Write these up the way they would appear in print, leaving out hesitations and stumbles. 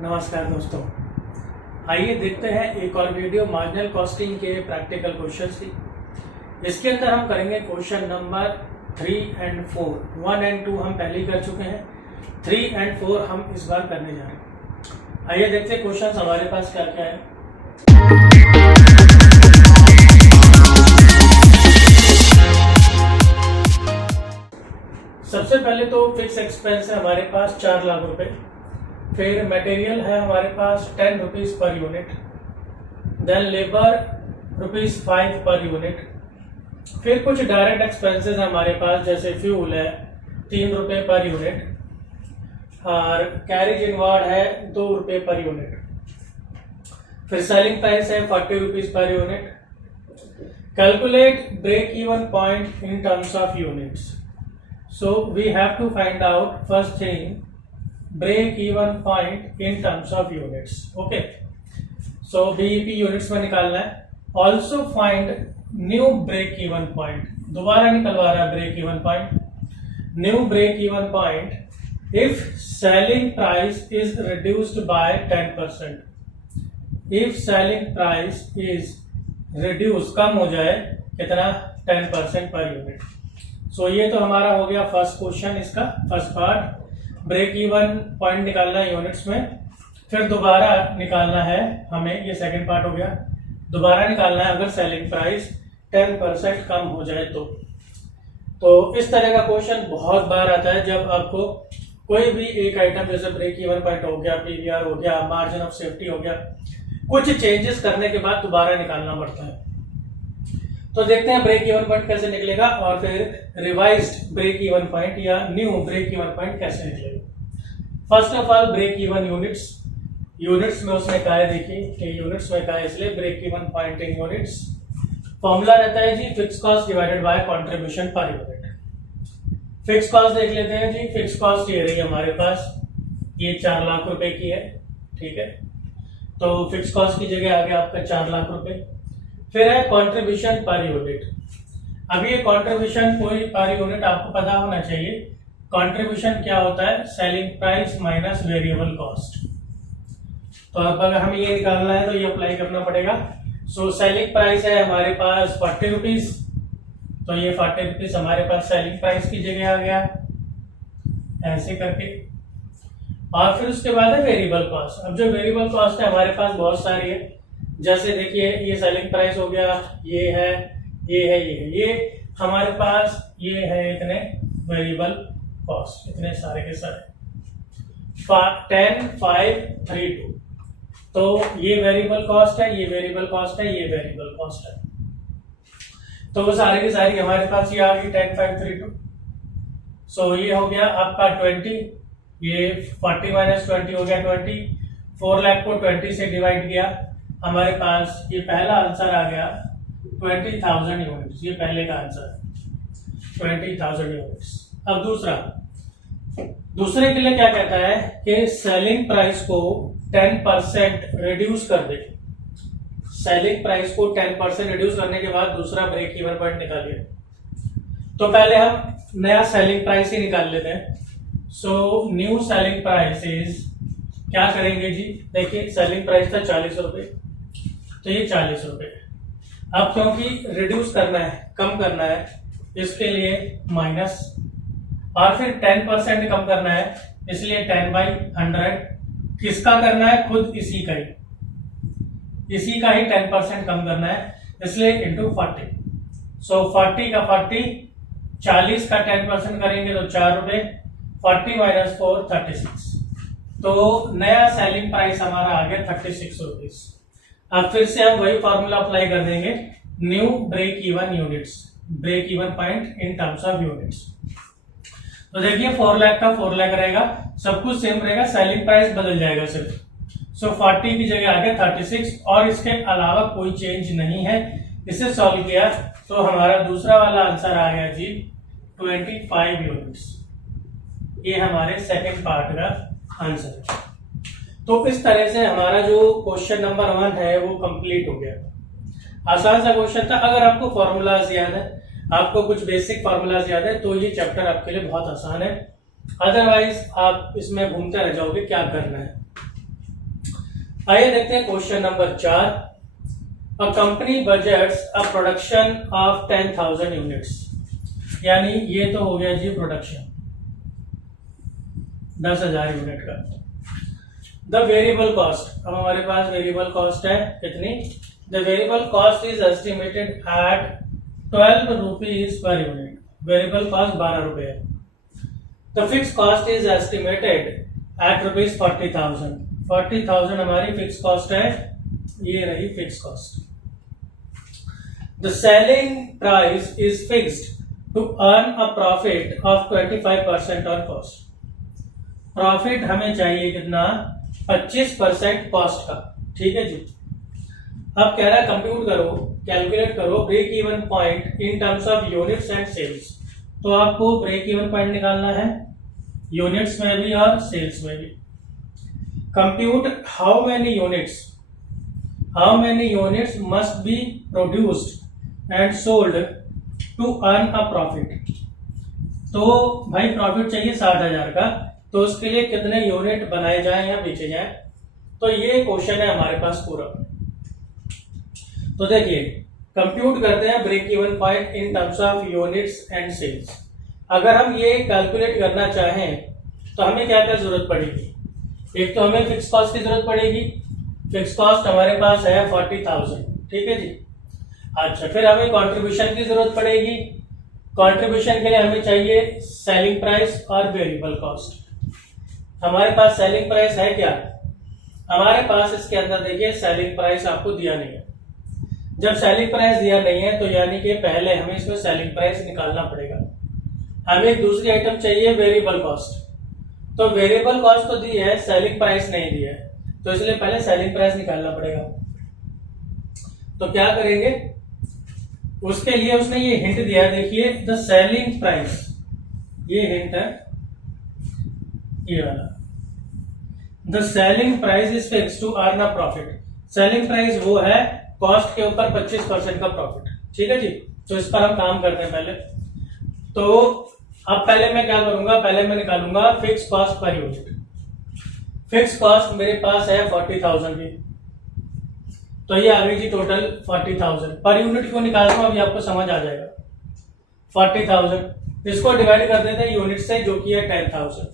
नमस्कार दोस्तों, आइए देखते हैं एक और वीडियो मार्जिनल कॉस्टिंग के प्रैक्टिकल क्वेश्चंस की। इसके अंदर हम करेंगे क्वेश्चन नंबर 3 और 4। 1 और 2 हम पहले ही कर चुके हैं, 3 और 4 हम इस बार करने जा रहे हैं। आइए देखते हैं क्वेश्चन हमारे पास क्या क्या है। सबसे पहले तो फिक्स एक्सपेंस है हमारे पास 4 लाख रुपए, फिर मटेरियल है हमारे पास 10 rupees per unit, then labour ₹5 per unit, फिर कुछ डायरेक्ट एक्सपेंसेस हमारे पास जैसे फ्यूल है 3 रुपए पर यूनिट और कैरेज इनवर्ड है 2 रुपए पर यूनिट, फिर सेलिंग प्राइस है 40 rupees per unit. Calculate break even point in terms of units. So we have to find out first thing break even point in terms of units. Okay. So BEP units में निकालना है. Also find new break even point. दोबारा निकलवा रहा है break even point. New break even point if selling price is reduced by 10%. If selling price is reduced कम हो जाए कितना 10% पर यूनिट। सो ये तो हमारा हो गया फर्स्ट क्वेश्चन, इसका first part break even point निकालना है यूनिट्स में। फिर दोबारा निकालना है हमें, ये सेकंड पार्ट हो गया, दोबारा निकालना है अगर सेलिंग प्राइस 10% कम हो जाए तो इस तरह का क्वेश्चन बहुत बार आता है जब आपको कोई भी एक आइटम जैसे ब्रेक इवन पॉइंट हो गया, पीवीआर हो गया, मार्जिन ऑफ सेफ्टी हो गया, कुछ चेंजेस करने के बाद दोबारा निकालना पड़ता है। तो देखते हैं ब्रेक इवन पॉइंट कैसे निकलेगा और फिर रिवाइज्ड ब्रेक इवन पॉइंट या न्यू ब्रेक इवन पॉइंट कैसे निकलेगा। First of all break even units में उसने कहा है, देखिए कि यूनिट्स में कहा है इसलिए break even point in units formula रहता है जी fix cost divided by contribution per unit. Fix cost देख लेते हैं जी। फिक्स कॉस्ट ये रही हमारे पास, ये 4 लाख रुपए की है, ठीक है। तो फिक्स कॉस्ट की जगह आ गया आपका 4 लाख रुपए। फिर है कंट्रीब्यूशन पर यूनिट। अब ये कंट्रीब्यूशन पर यूनिट आपको पता होना चाहिए, कंट्रीब्यूशन क्या होता है, selling price minus variable cost. तो अब अगर हमें ये निकालना है तो ये अप्लाई करना पड़ेगा। सो सेलिंग प्राइस है हमारे पास 40 रुपीज, तो ये 40 रुपीज हमारे पास सेलिंग प्राइस की जगह आ गया ऐसे करके। और फिर उसके बाद है वेरिएबल कॉस्ट। अब जो वेरिएबल कॉस्ट है हमारे पास बहुत सारी है, जैसे देखिए ये सेलिंग प्राइस हो गया, ये है, ये है, ये हमारे पास ये है इतने वेरिएबल कॉस्ट, इतने सारे के सारे 10, 5, 3, 2। तो ये वेरिएबल कॉस्ट है, ये वेरिएबल कॉस्ट है, ये वेरिएबल कॉस्ट है। तो वो सारे की सारी हमारे पास ये आ गई 10, 5, 3, 2। सो ये हो गया आपका 20, ये 40 माइनस 20 हो गया 20। 4 लाख को 20 से डिवाइड किया, हमारे पास ये पहला आंसर आ गया 20,000 यूनिट्स। ये पहले का आंसर 20,000 यूनिट्स। अब दूसरे के लिए क्या कहता है कि सेलिंग प्राइस को 10% रिड्यूस कर दे। सेलिंग प्राइस को 10% रिड्यूस करने के बाद दूसरा ब्रेक इवन पॉइंट निकालिए। तो पहले हम नया सेलिंग प्राइस ही निकाल लेते हैं। So new selling price is, क्या करेंगे जी, देखिए सेलिंग प्राइस था 40 रुपए, तो ये 40 रुपए। अब क्योंकि रिड्यूस करना है, कम करना है, इसके लिए माइनस, और फिर 10% कम करना है इसलिए 10/100। किसका करना है, खुद इसी का ही 10% कम करना है इसलिए इंटू 40। सो 40 का 40, 40 का 10% करेंगे तो 4 रुपए, 40 माइनस 4 36। तो नया सेलिंग प्राइस हमारा आ गया 36 रुपीज। अब फिर से हम वही फॉर्मूला अप्लाई कर देंगे, new break even units, break even point in terms of units. तो देखिए 4 लाख का 4 लाख रहेगा, सब कुछ सेम रहेगा, सेलिंग प्राइस बदल जाएगा सिर्फ। सो 40 की जगह आ गया 36 और इसके अलावा कोई चेंज नहीं है। इसे सॉल्व किया तो हमारा दूसरा वाला आंसर आ गया जी 25 यूनिट्स। ये हमारे सेकेंड पार्ट का आंसर है। तो इस तरह से हमारा जो क्वेश्चन नंबर 1 है वो कंप्लीट हो गया। आसान सा क्वेश्चन था। अगर आपको फॉर्मूलाज याद है, आपको कुछ बेसिक फॉर्मूलाज याद है, तो ये चैप्टर आपके लिए बहुत आसान है। अदरवाइज आप इसमें घूमते रह जाओगे क्या करना है। आइए देखते हैं question number 4। A company budgets a production of 10,000 units, यानी ये तो हो गया जी प्रोडक्शन 10,000 यूनिट का। द वेरिएबल कॉस्ट, अब हमारे पास वेरिएबल कॉस्ट है कितनी? The variable cost is estimated at 12 rupees per unit. Variable cost 12 रुपए है। The fix cost is estimated at rupees 40,000। 40,000 हमारी फिक्स कॉस्ट है, ये रही fix cost. The selling price is fixed to earn a profit of 25% on cost. Profit हमें चाहिए कितना? 25% cost का, ठीक है जी। अब कह रहा है कंप्यूट करो, कैलकुलेट करो break even point in terms of units and sales. तो आपको ब्रेक इवन पॉइंट निकालना है यूनिट्स में भी और सेल्स में भी। Compute how many units must be produced and sold to earn a profit. तो भाई प्रॉफिट चाहिए 60,000 का, तो उसके लिए कितने यूनिट बनाए जाएं या बेचे जाएं? तो ये क्वेश्चन है हमारे पास पूरा। तो देखिए कंप्यूट करते हैं break even point in terms of units and sales. अगर हम ये कैलकुलेट करना चाहें तो हमें क्या क्या जरूरत पड़ेगी? एक तो हमें फिक्स कॉस्ट की जरूरत पड़ेगी। फिक्स कॉस्ट हमारे पास है 40,000, ठीक है जी। अच्छा, फिर हमें कंट्रीब्यूशन की जरूरत पड़ेगी। कंट्रीब्यूशन के लिए हमें चाहिए सेलिंग प्राइस और वेरिएबल कॉस्ट। हमारे पास सेलिंग प्राइस है क्या? हमारे पास इसके अंदर देखिए सेलिंग प्राइस आपको दिया नहीं है। जब सेलिंग प्राइस दिया नहीं है तो यानी कि पहले हमें इसमें सेलिंग प्राइस निकालना पड़ेगा। हमें एक दूसरी आइटम चाहिए वेरिएबल कॉस्ट। तो वेरिएबल कॉस्ट तो दी है, सेलिंग प्राइस नहीं दी है, तो इसलिए पहले सेलिंग प्राइस निकालना पड़ेगा। तो क्या करेंगे उसके लिए? उसने ये हिंट दिया है, देखिए द सेलिंग प्राइस, ये हिंट है ये वाला। The selling price is fixed to earn a profit. Selling price वो है कॉस्ट के ऊपर 25% का प्रॉफिट, ठीक है जी। तो इस पर हम काम करते हैं पहले। तो अब पहले मैं क्या करूंगा? पहले मैं निकालूंगा fix cost per unit. Fix cost मेरे पास है 40,000 की, तो ये आ गई जी टोटल 40,000। पर यूनिट को निकाल दूं, अभी आपको समझ आ जाएगा। 40,000 इसको डिवाइड कर देते हैं यूनिट से, जो कि है 10,000।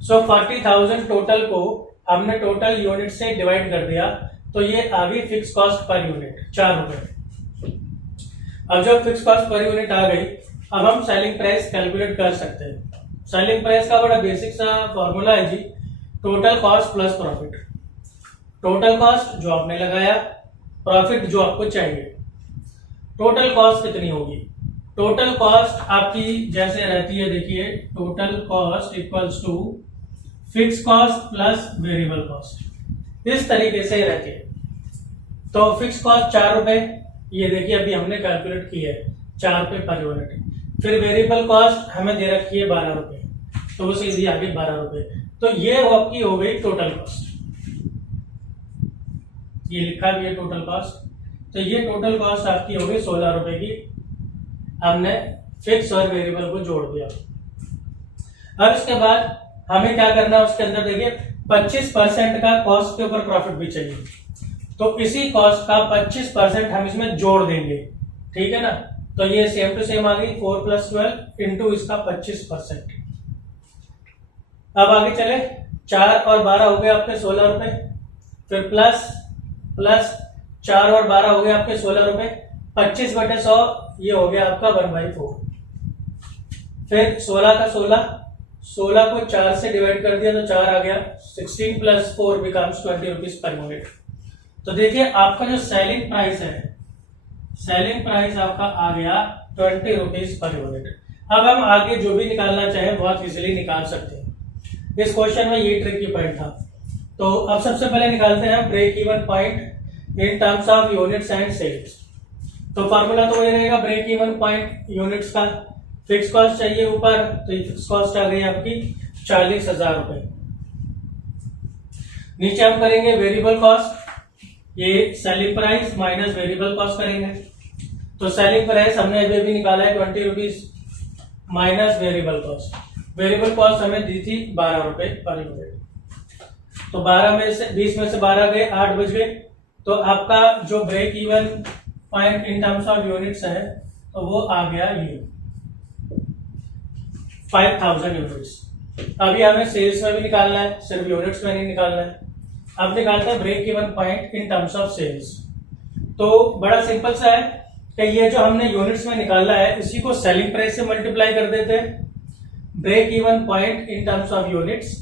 सो 40,000 टोटल को हमने टोटल यूनिट से डिवाइड कर दिया, तो ये आ गई फिक्स कॉस्ट पर यूनिट 4 रुपए। अब जब फिक्स कॉस्ट पर यूनिट आ गई, अब हम सेलिंग प्राइस कैलकुलेट कर सकते हैं। सेलिंग प्राइस का बड़ा बेसिक सा फॉर्मूला है जी, total cost plus profit. Total cost जो आपने लगाया, प्रॉफिट जो आपको चाहिए। टोटल कॉस्ट कितनी होगी? टोटल कॉस्ट आपकी जैसे रहती है, देखिए total cost equals to fix cost plus variable cost, इस तरीके से रहती है। तो फिक्स कॉस्ट 4 रुपए, ये देखिए अभी हमने कैलकुलेट की है 4 रुपए पर यूनिट। फिर वेरिएबल कॉस्ट हमें दे रखी है 12 रुपए, तो वो सीधी आ गई 12 रुपए। तो ये आपकी हो गई टोटल कॉस्ट, ये लिखा भी है टोटल कॉस्ट। तो ये टोटल कॉस्ट आपकी हो गई 16 रुपए की। हमने फिक्स और वेरिएबल को जोड़ दिया। अब इसके बाद हमें क्या करना है? उसके अंदर देखिए 25% का कॉस्ट के ऊपर प्रॉफिट भी चाहिए, तो इसी कॉस्ट का 25% हम इसमें जोड़ देंगे, ठीक है ना। तो ये सेम टू सेम आ गई 4 + 12 इंटू इसका 25%। अब आगे चले, 4 और 12 हो गए आपके 16 रुपए, फिर प्लस 4 और 12 हो गए आपके 16 रुपए, 25/100 ये हो गया आपका 1/4। फिर 16 का 16 को 4 से डिवाइड कर दिया तो 4 आ गया। 16 + 4 बिकम्स 20 रुपीज पर यूनिट। तो देखिए आपका जो सेलिंग प्राइस है, सेलिंग प्राइस आपका आ गया 20 रुपीज पर यूनिट। अब हम आगे जो भी निकालना चाहें बहुत इजीली निकाल सकते हैं। इस क्वेश्चन में ये ट्रिकी पॉइंट था। तो अब सबसे पहले निकालते हैं break even point in terms of units and sales. तो फॉर्मूला तो वही रहेगा, ब्रेक इवन पॉइंट यूनिट्स का। फिक्स कॉस्ट चाहिए ऊपर, तो ये फिक्स कॉस्ट आ गई आपकी 40,000 रुपए। नीचे हम करेंगे वेरिएबल कॉस्ट, ये selling price minus variable cost करेंगे। तो सेलिंग प्राइस हमने अभी भी निकाला है 20 rupees minus variable cost. Variable cost हमें दी थी 12 रुपए पर यूनिट। तो 20 में से 12 गए, 8 बच गए। तो आपका जो break even point in terms of units है तो वो आ गया ये 5000 यूनिट्स। अभी हमें सेल्स में भी निकालना है, सिर्फ यूनिट्स में नहीं निकालना है। अब निकालते हैं break even point in terms of sales. तो बड़ा सिंपल सा है कि ये जो हमने यूनिट्स में निकाला है इसी को सेलिंग प्राइस से मल्टीप्लाई कर देते हैं। Break even point in terms of units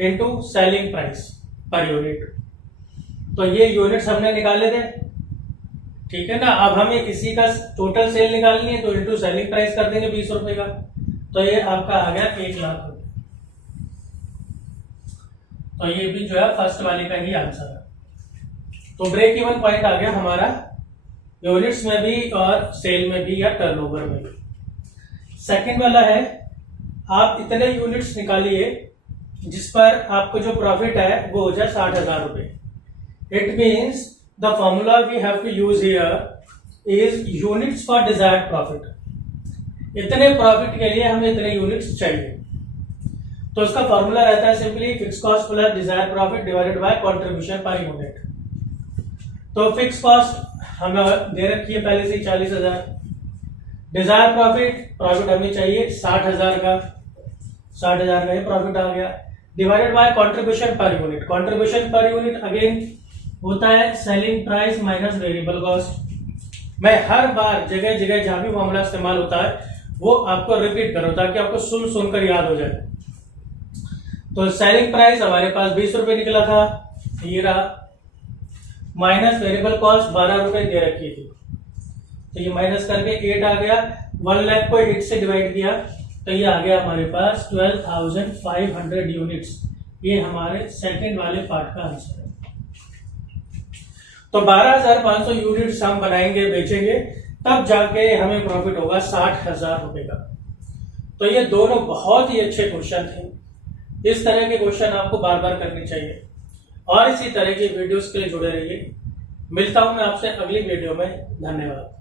into selling price per unit. तो ये यूनिट्स हमने निकाले थे, ठीक है ना। अब हमें इसी का टोटल सेल निकालनी है तो इनटू सेलिंग प्राइस कर देंगे 20 रुपए का। तो ये आपका आ गया 1 लाख रुपए। तो ये भी जो है फर्स्ट वाले का ही आंसर है। तो ब्रेक इवन पॉइंट आ गया हमारा यूनिट्स में भी और सेल में भी या टर्नओवर में भी। सेकंड वाला है, आप इतने यूनिट्स निकालिए जिस पर आपको जो प्रॉफिट है वो हो जाए 60,000 रुपए। It means the formula we have to use here is units for desired profit. इतने प्रॉफिट के लिए हमें इतने यूनिट्स चाहिए, तो इसका फॉर्मूला रहता है simply fix cost plus desired profit divided by contribution per unit. तो फिक्स कॉस्ट हमें दे रखी है पहले से 40,000। डिजायर प्रॉफिट हमें चाहिए 60,000 का, 60,000 का ही प्रॉफिट आ गया, divided by contribution per unit. Contribution per unit again होता है selling price minus variable cost. मैं हर बार जगह जगह जहां भी फॉर्मूला इस्तेमाल होता है वो आपको रिपीट करो ताकि आपको सुन सुनकर याद हो जाए। तो सेलिंग प्राइस हमारे पास 20 रुपए निकला था, ये रहा, माइनस वेरिएबल कॉस्ट 12 रुपए दे रखी थी, तो ये माइनस करके 8 आ गया। 1 लाख को 8 से डिवाइड किया तो ये आ गया हमारे पास 12,500 यूनिट्स। ये हमारे सेकंड वाले पार्ट का आंसर है। तो 12,500 यूनिट्स हम बनाएंगे, बेचेंगे, तब जाके हमें प्रॉफिट होगा 60,000 रुपए का। तो ये दोनों बहुत ही अच्छे क्वेश्चन थे। इस तरह के क्वेश्चन आपको बार बार करने चाहिए और इसी तरह की वीडियोस के लिए जुड़े रहिए। मिलता हूं मैं आपसे अगली वीडियो में। धन्यवाद।